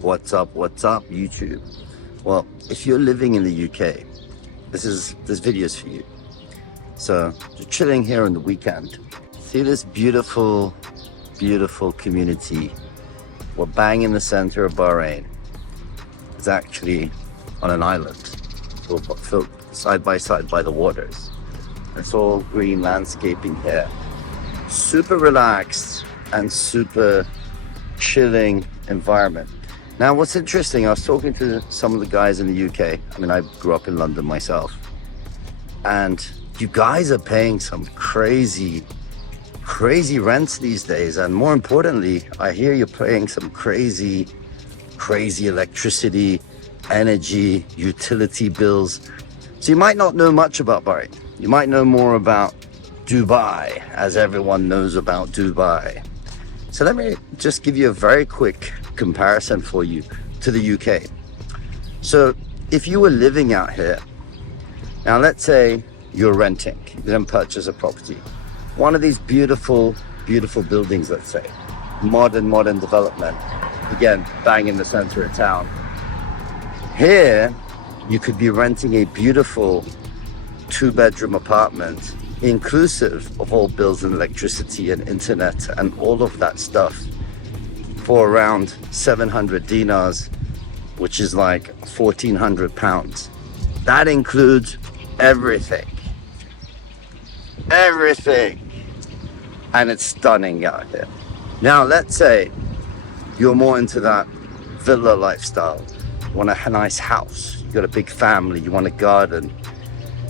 What's up, YouTube? Well, if you're living in the UK, this video's for you. So, you're chilling here on the weekend. See this beautiful, beautiful community? We're bang in the center of Bahrain. It's actually on an island, filled side by side by the waters. It's all green landscaping here. Super relaxed and super chilling environment. Now, what's interesting, I was talking to some of the guys in the UK. I mean, I grew up in London myself. And you guys are paying some crazy rents these days. And more importantly, I hear you're paying some crazy electricity, energy, utility bills. So you might not know much about Bahrain. You might know more about Dubai, as everyone knows about Dubai. So let me just give you a very quick comparison for you to the UK. So if you were living out here, now let's say you're renting, you didn't purchase a property. One of these beautiful buildings, let's say, modern development, again, bang in the center of town. Here, you could be renting a beautiful 2-bedroom apartment, inclusive of all bills and electricity and internet and all of that stuff, for around 700 dinars, which is like 1,400 pounds. That includes everything. And it's stunning out here. Now, let's say you're more into that villa lifestyle. You want a nice house, you got a big family, you want a garden,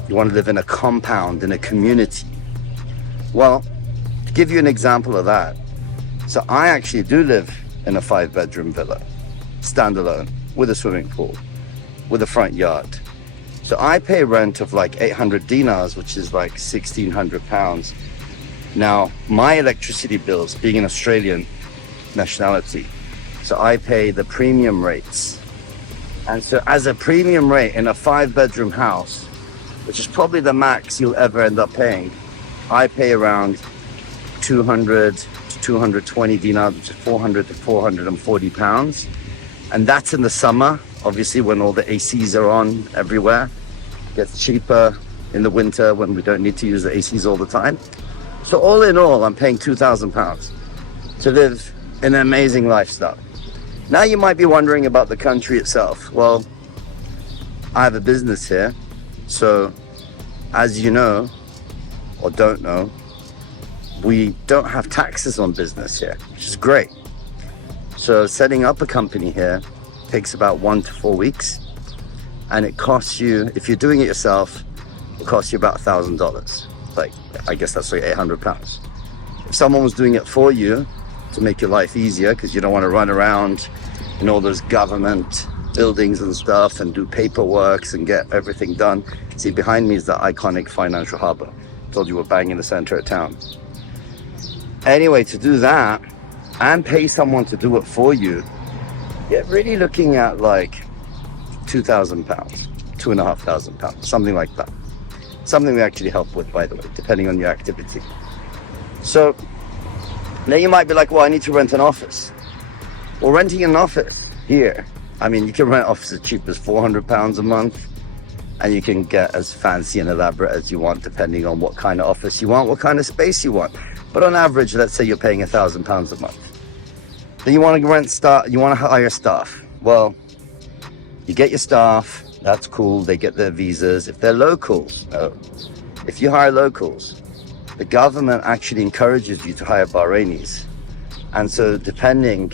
you want to live in a compound, in a community. Well, to give you an example of that, so I actually do live in a 5-bedroom villa, standalone, with a swimming pool, with a front yard. So I pay rent of like 800 dinars, which is like 1,600 pounds. Now, my electricity bills, being an Australian nationality, so I pay the premium rates. And so as a premium rate in a 5-bedroom house, which is probably the max you'll ever end up paying, I pay around 200 to 220 dinars, which is 400 to 440 pounds. And that's in the summer, obviously, when all the ACs are on everywhere. It gets cheaper in the winter when we don't need to use the ACs all the time. So all in all, I'm paying 2,000 pounds to live an amazing lifestyle. Now you might be wondering about the country itself. Well, I have a business here. So, as you know, or don't know, we don't have taxes on business here, which is great. So setting up a company here takes about 1 to 4 weeks. And it costs you, if you're doing it yourself, it costs you about $1,000. Like, I guess that's like 800 pounds. If someone was doing it for you to make your life easier, because you don't want to run around in all those government buildings and stuff and do paperwork and get everything done. See, behind me is the iconic financial harbor. Told you we're bang in the center of town. Anyway, to do that and pay someone to do it for you, you're really looking at like 2,000 pounds, 2,500 pounds, something like that. Something we actually help with, by the way, depending on your activity. So then you might be like, well, I need to rent an office. Well, renting an office here, I mean, you can rent an office as cheap as 400 pounds a month, and you can get as fancy and elaborate as you want, depending on what kind of office you want, what kind of space you want. But on average, let's say you're paying 1,000 pounds a month. Then you want to you want to hire staff. Well, you get your staff, that's cool, they get their visas. If they're locals, if you hire locals, the government actually encourages you to hire Bahrainis. And so depending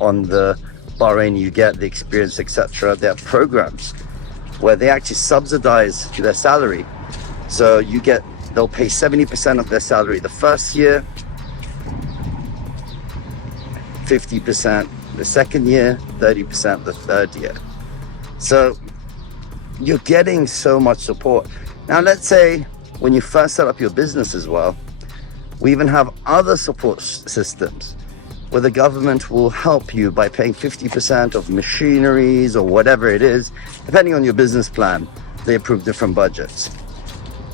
on the Bahraini you get, the experience, etc., there are programs where they actually subsidize their salary. So they'll pay 70% of their salary the first year, 50% the second year, 30% the third year. So you're getting so much support. Now, let's say when you first set up your business as well, we even have other support systems where the government will help you by paying 50% of machineries or whatever it is, depending on your business plan. They approve different budgets.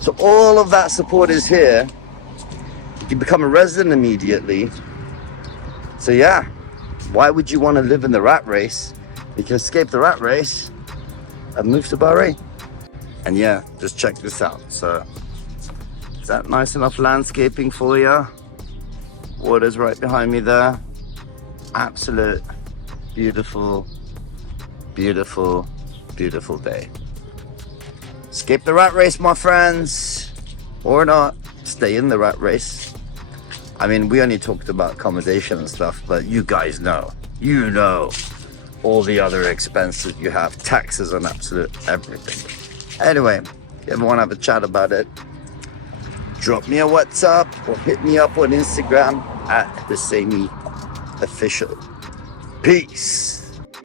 So all of that support is here. You become a resident immediately. So yeah, Why would you want to live in the rat race? You can escape the rat race and move to Bahrain. And yeah, just check this out. So, is that nice enough landscaping for you? Water's right behind me there. Absolute beautiful, beautiful, beautiful day. Escape the rat race, my friends. Or not. Stay in the rat race. I mean, we only talked about accommodation and stuff, but you guys know. You know all the other expenses you have. Taxes on absolute everything. Anyway, if you ever want to have a chat about it, drop me a WhatsApp or hit me up on Instagram at Husseini Official. Peace.